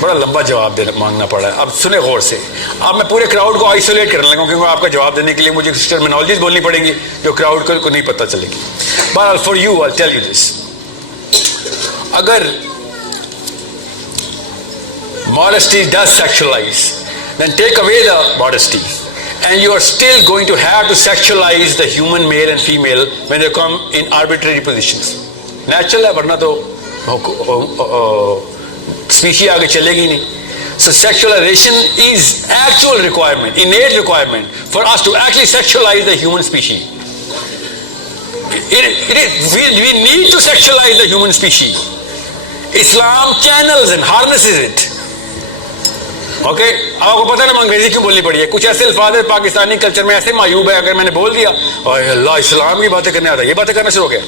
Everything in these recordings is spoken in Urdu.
بڑا لمبا جواب مانگنا پڑا ہے. اب سنیں غور سے. اب میں پورے کراؤڈ کو آئسولیٹ کرنے لگا کیونکہ آپ کا جواب دینے کے لیے مجھے کچھ ٹرمینالوجیز بولنی پڑیں گی جو کراؤڈ کو نہیں پتہ چلے گی. بہرحال for you I tell you this. اگر modesty does sexualize, then take away the modesty and you are still going to have to sexualize the human male and female when they come in arbitrary positions. Natural ہے, ورنہ تو species آگے چلے گی نہیں. So sexualization is actual requirement, innate requirement for us to actually sexualize the human species. We need to sexualize the human species. Islam channels and harnesses it. Okay, آپ کو پتہ نا انگریزی کیوں بولنی پڑی ہے. کچھ ایسے الفاظ ہے پاکستانی کلچر میں ایسے معیوب ہے, اگر میں نے بول دیا اور اللہ اسلام کی باتیں کرنے آتا ہے, یہ باتیں کرنا شروع ہو گیا.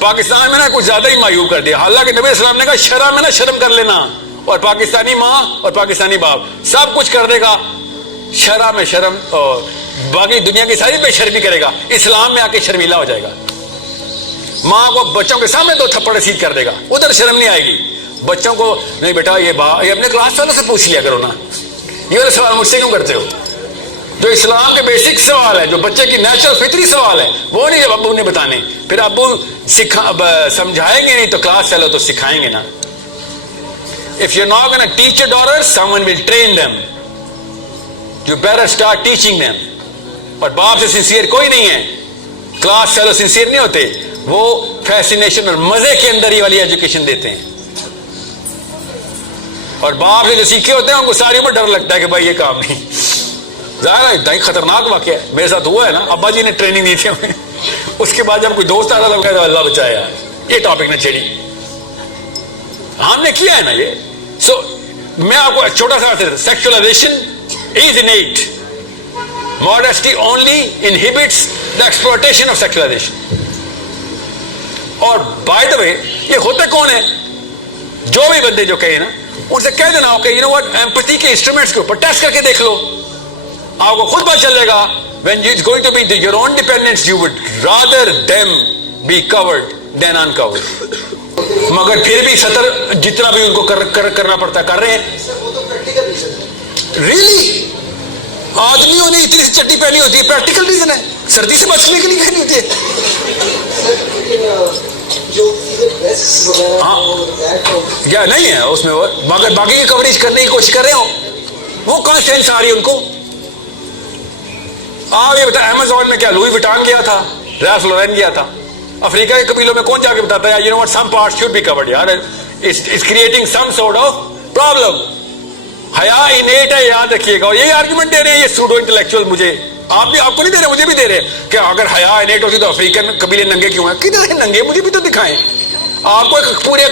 پاکستان میں نا کچھ زیادہ ہی معیوب کر دیا. حالانکہ نبی اسلام نے کہا شرم میں نا شرم کر لینا, اور پاکستانی ماں اور پاکستانی باپ سب کچھ کر دے گا شرم میں شرم, اور باقی دنیا کی ساری بے شرمی کرے گا, اسلام میں آ کے شرمیلا ہو جائے گا. ماں کو بچوں کے سامنے 2 تھپڑ رسید کر دے گا, ادھر شرم نہیں آئے گی. بچوں کو نہیں بیٹا یہ اپنے کلاس والوں سے پوچھ لیا کرو نا, یہ والا سوال مجھ سے کیوں کرتے ہو؟ جو اسلام کے بیسک سوال ہے, جو بچے کی نیچرل فطری سوال ہے, وہ نہیں جب ابو نے بتانے. پھر ابو سمجھائیں گے نہیں تو کلاس چلو تو سکھائیں گے نا. If you're not going to teach your daughters, someone will train them. You better start teaching them. اور باپ سے سنسیئر کوئی نہیں ہے. کلاس چلو سنسیئر نہیں ہوتے, وہ فیسینیشن اور مزے کے اندر ہی والی ایجوکیشن دیتے ہیں. اور باپ سے جو سیکھے ہوتے ہیں ان کو ساری عمر ڈر لگتا ہے کہ بھائی یہ کام نہیں. ظاہر ہے اتنا ہی خطرناک واقعہ ہے, میرے ساتھ ہوا ہے نا. ابا جی نے ٹریننگ دی تھی ہمیں, اس کے بعد جب کوئی دوست آتا تھا تو اللہ بچائے یار, یہ ٹاپک نہ چھیڑی. ہم نے کیا ہے نا یہ. سو میں آپ کو چھوٹا سا sexualization is innate. Modesty only inhibits the exploitation of sexualization. اور بائی دا وے یہ ہوتے کون ہے؟ جو بھی بندے جو کہے نا ان سے کہہ دینا کہ یو نو واٹ, ایمپتھی کے انسٹرومنٹس کے اوپر ٹیسٹ کر کے دیکھ لو, آپ کو خود پتہ چل جائے گا. when it's going to be your own dependence, you would rather them be covered than uncovered. مگر پھر بھی سطر جتنا بھی ان کو کرنا پڑتا ہے کر رہے ہیں. ریئلی آدمیوں نے اتنی سی چٹی پہنی ہوتی ہے, پریکٹیکل ریزن ہے, سردی سے بچنے کے لیے پہنی ہوتی ہے. یا نہیں ہے اس میں, مگر باقی کی کوریج کرنے کی کوشش کر رہے ہو, وہ کہاں سینس آ رہی ہے ان کو. آپ یہ بتا, امیزون میں کیا لوئی وٹان گیا تھا, ریلف لورین گیا تھا. افریقہ کے قبیلوں میں کون جا کے بتاتا ہے you know what some parts should be covered یار, it's creating some sort of problem. حیا انیٹ ہے, یاد رکھیے گا. اور یہی آرگومنٹ دے رہے ہیں یہ سوڈو انٹلیکچوئل مجھے, آپ کو نہیں دے رہے, مجھے بھی دے رہے کہ اگر حیا انیٹ ہوتی تو افریقن قبیلے ننگے کیوں ہیں. کدھر ننگے, مجھے بھی تو دکھائیں. آپ کو پورے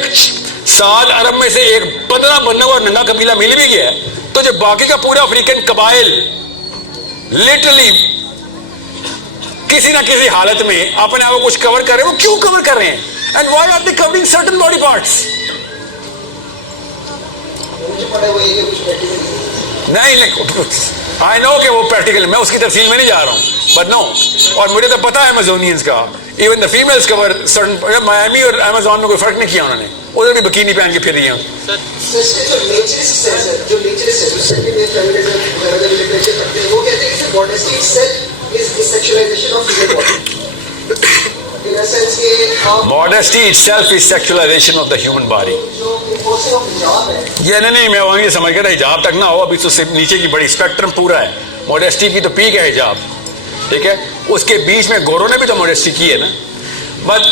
7 ارب میں سے 15 بننا اور ننگا قبیلہ مل بھی گیا ہے, تو جو باقی کا پورا افریقن قبائل لٹرلی کسی نہ کسی حالت میں اپنے آپ کو کچھ کور کر رہے ہیں, وہ کیوں کور کر رہے ہیں؟ And why are they covering certain body parts? نہیں, آئی نو کہ وہ پریکٹیکل, میں اس کی تفصیل میں نہیں جا رہا ہوں, بٹ نو. اور مجھے تو پتا ہے امیزونینز کا, even the females cover certain. مایامی اور امیزون میں کوئی فرق نہیں کیا انہوں نے, ادھر بھی بکینی پہن کے پھر رہی ہیں. Modesty itself is sexualization of the human body. یہ نہیں, میں وہیں سمجھ گیا حجاب تک نہ ہو, ابھی تو نیچے کی بڑی اسپیکٹرم پورا ہے. ماڈیسٹی کی تو پیک ہے حجاب, ٹھیک ہے, اس کے بیچ میں گوروں نے بھی تو ماڈیسٹی کی ہے نا. بٹ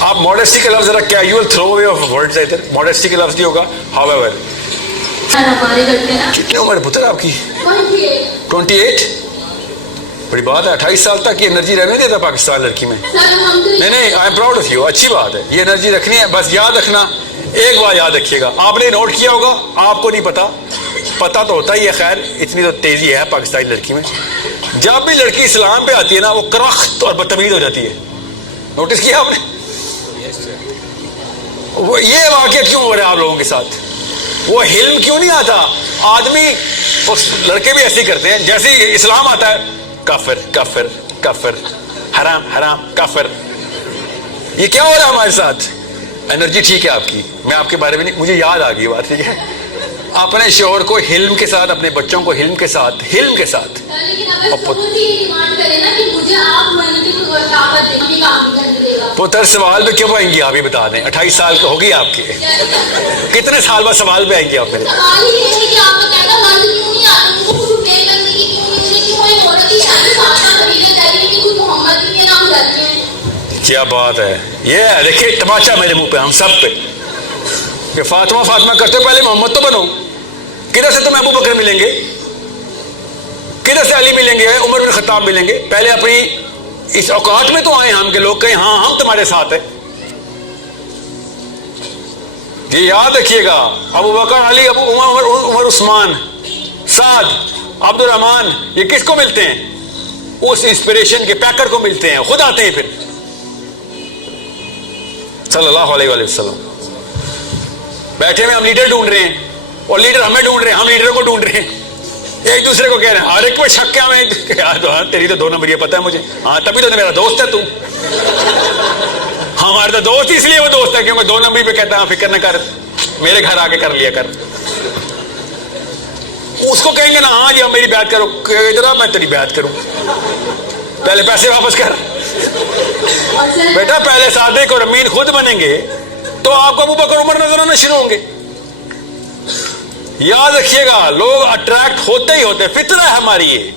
آپ ماڈیسٹی کا لفظ ذرا casual throw away of words ہے ادھر, ماڈیسٹی کا لفظ نہیں ہوگا. however کتنی عمر ہے پتر آپ کی؟ 28. بڑی بات ہے, 28 سال تک یہ انرجی رہنے دیتا پاکستان لڑکی میں. نہیں I am proud of you, اچھی بات ہے, یہ انرجی رکھنی ہے. بس یاد رکھنا, ایک بات یاد رکھیے گا, آپ نے نوٹ کیا ہوگا, آپ کو نہیں پتا تو ہوتا ہی ہے, خیر اتنی تو تیزی ہے پاکستانی لڑکی میں. جب بھی لڑکی اسلام پہ آتی ہے نا وہ کرخت اور بدتمیز ہو جاتی ہے. نوٹس کیا آپ نے؟ وہ یہ واقعہ کیوں ہو رہا ہے آپ لوگوں کے ساتھ؟ وہ حلم کیوں نہیں آتا؟ آدمی, اس لڑکے بھی ایسے ہی کرتے ہیں, جیسے ہی اسلام آتا ہے کافر کافر کافر, حرام حرام کافر. یہ کیا ہو رہا ہے ہمارے ساتھ؟ انرجی ٹھیک ہے آپ کی, میں آپ کے بارے میں نہیں, مجھے یاد آ گئی بات, ٹھیک ہے. اپنے شوہر کو حلم کے ساتھ, اپنے بچوں کو حلم کے ساتھ, حلم کے ساتھ. پتر سوال پہ کیوں آئیں گی آپ, یہ بتا دیں. 28 سال کی ہوگی آپ کی, کتنے سال بعد سوال پہ آئیں گی آپ میرے؟ کیا بات ہے, یہ دیکھیے تماشا میرے منہ پہ, ہم سب پہ, کہ فاطمہ فاطمہ کرتے ہو, پہلے محمد تو بنو. کدھر سے تمہیں ابو بکر ملیں گے, کدھر سے علی ملیں گے, عمر بن خطاب ملیں گے؟ پہلے اپنی اس اوقات میں تو آئے ہم کے لوگ کہیں ہاں ہم تمہارے ساتھ ہیں. یہ یاد رکھیے گا, ابو بکر, علی, ابو عمر, عثمان, سعد, عبد الرحمان, یہ کس کو ملتے ہیں؟ اس انسپریشن کے پیکر کو ملتے ہیں, خود آتے ہیں پھر صلی اللہ علیہ وآلہ وسلم. بیٹھے میں ہم لیڈر ڈھونڈ رہے ہیں, اور لیڈر ہمیں ڈھونڈ رہے ہیں, ہم لیڈر کو ڈھونڈ رہے ہیں, ایک دوسرے کو کہہ رہے ہیں. ہر ایک میں شک ہے ہمیں, تیری تو 2 نمبر یہ پتہ ہے مجھے, ہاں تبھی تو میرا دوست ہے تو. ہمارا تو دوست اس لیے وہ دوست ہے کیونکہ 2 نمبر پہ کہتا ہے فکر نہ کر, میرے گھر آ کے کر لیا کر. اس کو کہیں گے نا ہاں جی ہم میری بیعت کرو, ادھر میں تیری بیعت کروں, پہلے پیسے واپس کر. بیٹا پہلے صادق اور امین خود بنیں گے تو آپ کو ابو بکر عمر نظر آنا شروع ہوں گے. یاد رکھیے گا, لوگ اٹریکٹ ہوتے ہی ہوتے, فطرہ ہے ہماری یہ.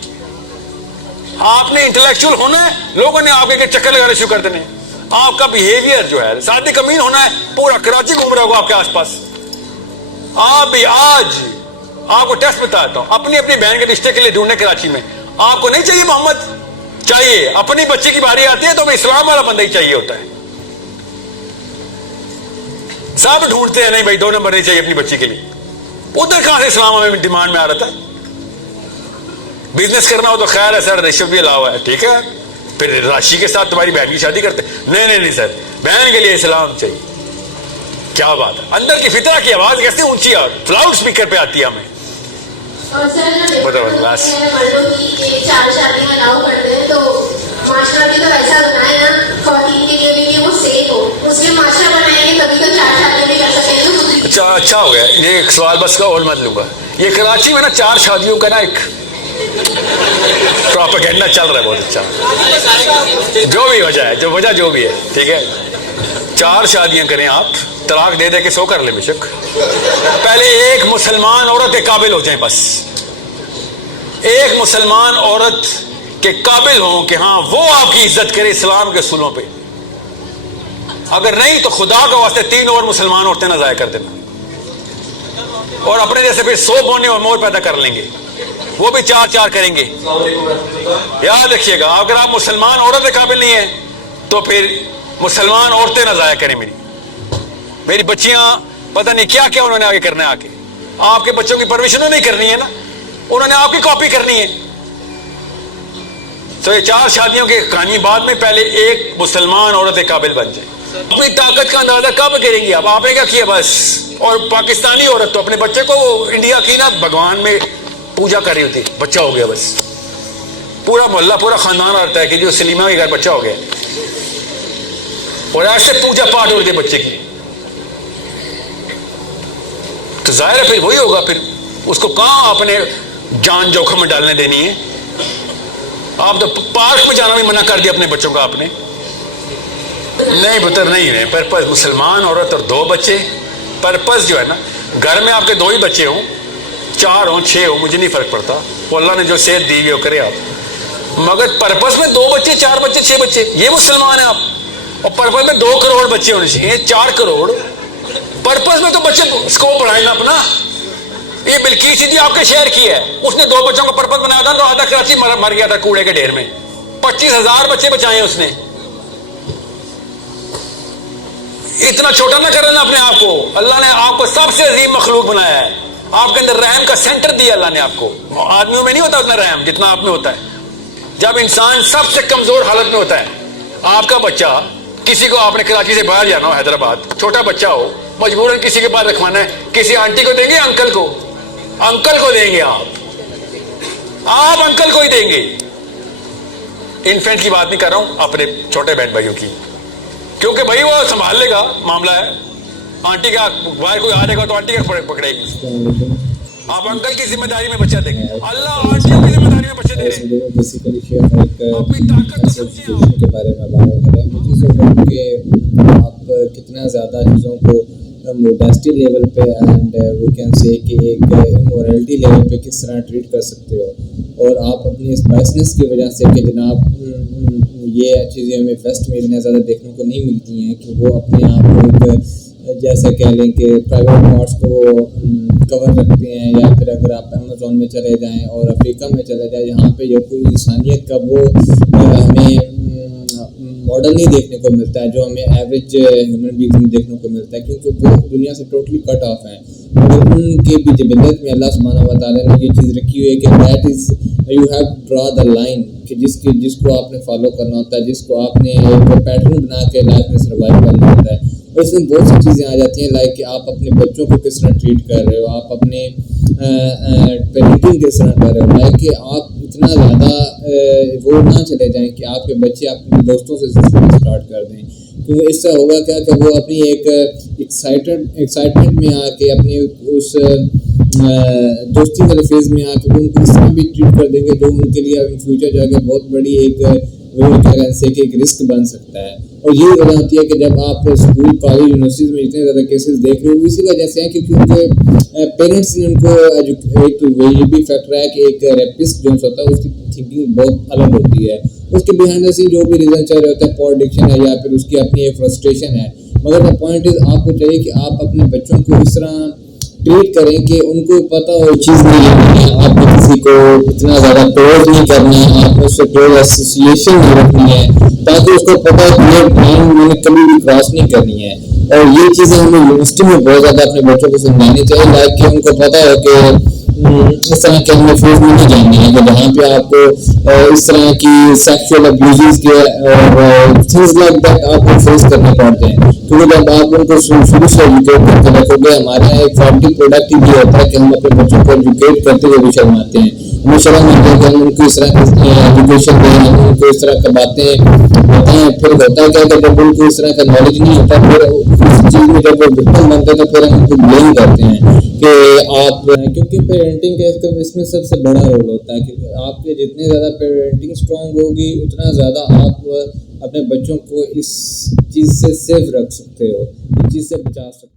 آپ نے انٹلیکچوئل ہونا ہے, لوگوں نے آپ کے چکر لگانے شروع کر دینے. آپ کا بیہیویئر جو ہے صادق امین ہونا ہے, پورا کراچی گھوم رہا ہوگا آپ کے آس پاس. آپ بھی آج آپ کو ٹیسٹ بتاتا ہوں, اپنی اپنی بہن کے رشتے کے لیے ڈھونڈنے کراچی میں. آپ کو نہیں چاہیے محمد, چاہیے اپنی بچی کی باری آتی ہے تو ہمیں اسلام والا بندہ ہی چاہیے ہوتا ہے. سب ڈھونڈتے ہیں نہیں بھائی 2 نمبر نہیں چاہیے اپنی بچی کے لیے. ادھر کہاں سے اسلام ہمیں ڈیمانڈ میں آ رہا تھا؟ بزنس کرنا ہو تو خیر ہے سر, رشوت بھی الاؤ ہے, ٹھیک ہے, پھر راشی کے ساتھ تمہاری بہن کی شادی کرتے. نہیں سر, بہن کے لیے اسلام چاہیے. کیا بات ہے, اندر کی فطرہ کی آواز کیسے اونچی ہے, فلاؤڈ اسپیکر پہ آتی ہے ہمیں. اچھا ہو گیا, یہ ایک سوال بس کا اور مت لوں گا. یہ کراچی میں نا 4 شادیوں کا نا ایک پروپیگنڈا چل رہا ہے بہت اچھا. جو بھی وجہ ہے, جو وجہ جو بھی ہے, ٹھیک ہے, 4 شادیاں کریں آپ, طلاق دے کے 100 کر لیں بے شک. پہلے ایک مسلمان عورت کے قابل ہو جائیں, بس ایک مسلمان عورت کے قابل ہوں کہ ہاں وہ آپ کی عزت کرے اسلام کے اصولوں پہ. اگر نہیں تو خدا کے واسطے 3 اور مسلمان عورتیں نہ ضائع کر دینا, اور اپنے جیسے پھر 100 بونے اور مور پیدا کر لیں گے, وہ بھی 4 کریں گے. یاد رکھیے گا, اگر آپ مسلمان عورت کے قابل نہیں ہیں تو پھر مسلمان عورتیں نہ ضائع کریں. میری بچیاں پتہ نہیں کیا کیا انہوں نے آگے کرنا ہے, آ کے آپ کے بچوں کی پرورش انہوں نے کرنی ہے نا, انہوں نے آپ کی کاپی کرنی ہے. تو یہ 4 شادیوں کی کہانی بعد میں, پہلے ایک مسلمان عورت کے قابل بن جائے. اپنی طاقت کا اندازہ کب کریں گی آپ نے کیا کیا بس. اور پاکستانی عورت تو اپنے بچے کو انڈیا کی نا بھگوان میں پوجا کر رہی ہوتی, بچہ ہو گیا بس, پورا محلہ پورا خاندان آتا ہے کہ جو سلیمہ کے گھر بچہ ہو گیا, اور ایسے پوجا پاٹ ہو رہی ہے بچے کی. تو ظاہر ہے پھر وہی ہوگا, پھر اس کو کہاں اپنے جان جوخم میں ڈالنے دینی ہے. آپ تو پارک میں جانا بھی منع کر دیا اپنے بچوں کا آپ نے. نہیں پتر نہیں ہے, پرپز مسلمان عورت اور 2 بچے. پرپز جو ہے نا, گھر میں آپ کے 2 ہی بچے ہوں, 4 ہوں 6 ہوں, مجھے نہیں فرق پڑتا, وہ اللہ نے جو صحت دی ہوئی وہ کرے آپ. مگر پرپز میں 2 بچے 4 بچے 6 بچے, یہ مسلمان ہیں آپ. اور پرپز میں 2 کروڑ بچے ہونے چاہیے, 4 کروڑ. پرپز میں تو بچے اسکوپ بڑھائیں گا اپنا. یہ بلقیس سیدھی آپ کے شہر کی ہے, اس نے 2 بچوں کا پرپز بنایا تھا تو آدھا کراچی مر گیا تھا کوڑے کے ڈھیر میں. 25,000 بچے بچائے اس نے. اتنا چھوٹا نہ کر لینا اپنے آپ کو. اللہ نے آپ کو سب سے عظیم مخلوق بنایا ہے, آپ کے اندر رحم کا سینٹر دیا اللہ نے آپ کو. آدمیوں میں نہیں ہوتا اتنا رحم جتنا آپ میں ہوتا ہے. جب انسان سب سے کمزور حالت میں ہوتا ہے, آپ کا بچہ, کسی کو آپ نے کراچی سے باہر جانا ہو حیدرآباد, چھوٹا بچہ ہو, مجبوراً کسی کے پاس رکھوانا ہے, کسی آنٹی کو دیں گے, انکل کو دیں گے, آپ انکل کو ہی دیں گے. انفینٹ کی بات نہیں کر رہا ہوں, اپنے چھوٹے بہن بھائیوں کی, کیونکہ بھائی وہ سنبھال لے گا معاملہ ہے. آنٹی کا باہر کوئی آ رہے گا تو آنٹی کا پکڑے گی. آپ انکل کی ذمہ داری میں بچہ دیں گے, اللہ آنٹیوں کی ذمہ داری میں بچے دے رہے ہیں. بیسیکلی اپنی طاقت سچویشن کے بارے میں بات کریں. مجھے سمجھوں کہ آپ کتنا زیادہ چیزوں کو موڈیسٹی لیول پہ اینڈ وی کین سے کہ ایک مورالٹی لیول پہ کس طرح ٹریٹ کر سکتے ہو, اور آپ اپنی اس بائسنس کی وجہ سے کہ جناب یہ چیزیں ہمیں ویسٹ میں اتنا زیادہ دیکھنے کو نہیں ملتی ہیں کہ وہ اپنے آپ کو ایک جیسا کہہ لیں کہ پرائیویٹ پارٹس کو کور رکھتے ہیں, یا پھر اگر آپ امیزون میں چلے جائیں اور افریقہ میں چلے جائیں جہاں پہ یہ کوئی انسانیت کا وہ ہمیں ماڈل نہیں دیکھنے کو ملتا ہے جو ہمیں ایوریج ہیومن بینگز میں دیکھنے کو ملتا ہے, کیونکہ وہ دنیا سے ٹوٹلی کٹ آف ہیں. اور ان کے بھی جبلت میں اللہ سبحانہ و تعالیٰ نے یہ چیز رکھی ہوئی ہے کہ that is you have draw the line, کہ جس کو آپ نے فالو کرنا ہوتا ہے, جس کو آپ نے ایک پیٹرن بنا کے لائف میں سروائیو کرنا ہوتا ہے. اور اس میں بہت سی چیزیں آ جاتی ہیں لائک کہ آپ اپنے بچوں کو کس طرح ٹریٹ کر رہے ہو, آپ اپنے پیرنٹنگ کس طرح کر رہے ہو, لائک کہ آپ اتنا زیادہ وہ نہ چلے جائیں کہ آپ کے بچے اپنے دوستوں سے اسٹارٹ کر دیں, کیونکہ اس سے ہوگا کیا کہ وہ اپنی ایک ایکسائٹمنٹ میں آ کے اپنی اس دوستی والے فیز میں آ کے وہ ان کو اس طرح بھی ٹریٹ کر دیں گے جو ان کے لیے ان فیوچر جا کے بہت بڑی ایک رسک بن سکتا ہے. اور یہی وجہ ہوتی ہے کہ جب آپ اسکول کالج یونیورسٹیز میں اتنے زیادہ کیسز دیکھ رہے ہو, اسی وجہ سے ہیں کیونکہ پیرنٹس نے ان کو ایک تو یہ بھی فیکٹر ہے کہ ایک ریپسٹ جو ہوتا ہے اس کی تھنکنگ بہت الگ ہوتی ہے, اس کے بیہائنڈ دا سین جو بھی ریزن چاہ رہے ہوتا ہے, پور ایڈکشن ہے یا پھر اس کی اپنی ایک فرسٹریشن ہے. مگر دا پوائنٹ از آپ کو چاہیے کہ آپ اپنے بچوں کو اس طرح ٹریٹ کریں کہ ان کو پتہ ہو چیز نہیں رکھنی ہے, آپ کو کسی کو اتنا زیادہ کلوز نہیں کرنا ہے, آپ نے اس سے کلوز ایسوسیشن نہیں رکھنی ہے تاکہ اس کو پتہ ہے کہ یہ لائن میں نے کبھی بھی کراس نہیں کرنی ہے. اور یہ چیزیں ہمیں یونیورسٹی میں بہت زیادہ اپنے بچوں کو سمجھانی چاہیے, لائک کہ ان کو پتہ ہو کہ اس طرح کے ہمیں فیز میں نہیں جاننی ہے کہ جہاں پہ آپ کو اس طرح کی سیکشل ابیوزز کے اور تھنگز لائک دیٹ آپ کو فیس کرنے پڑتے ہیں. کیونکہ جب آپ ان کو شروع سے ایجوکیٹ کر کے رکھو گے, ہمارے یہاں ایک فیملی پروڈکٹ یہ ہوتا ہے کہ ہم اپنے بچوں کو ایجوکیٹ کرتے ہوئے بھی شرماتے ہیں, ہمیں شرم آتے ہیں کہ ہم ان کو اس طرح کی ایجوکیشن دیں, ہم ان کو اس طرح کی باتیں بتائیں. پھر ہوتا کیا کہ جب ان کو اس طرح کا نالج نہیں ہوتا, پھر اس چیز میں جب وہ وکٹم بنتے ہیں تو پھر ہم ان کو بلیم کرتے ہیں کہ آپ, کیونکہ پیرنٹنگ کا اس میں سب سے بڑا رول ہوتا ہے کہ آپ کے جتنے زیادہ پیرنٹنگ اسٹرانگ ہوگی اتنا زیادہ آپ اپنے بچوں کو اس چیز سے سیف رکھ سکتے ہو, اس چیز سے بچا سکتے ہو.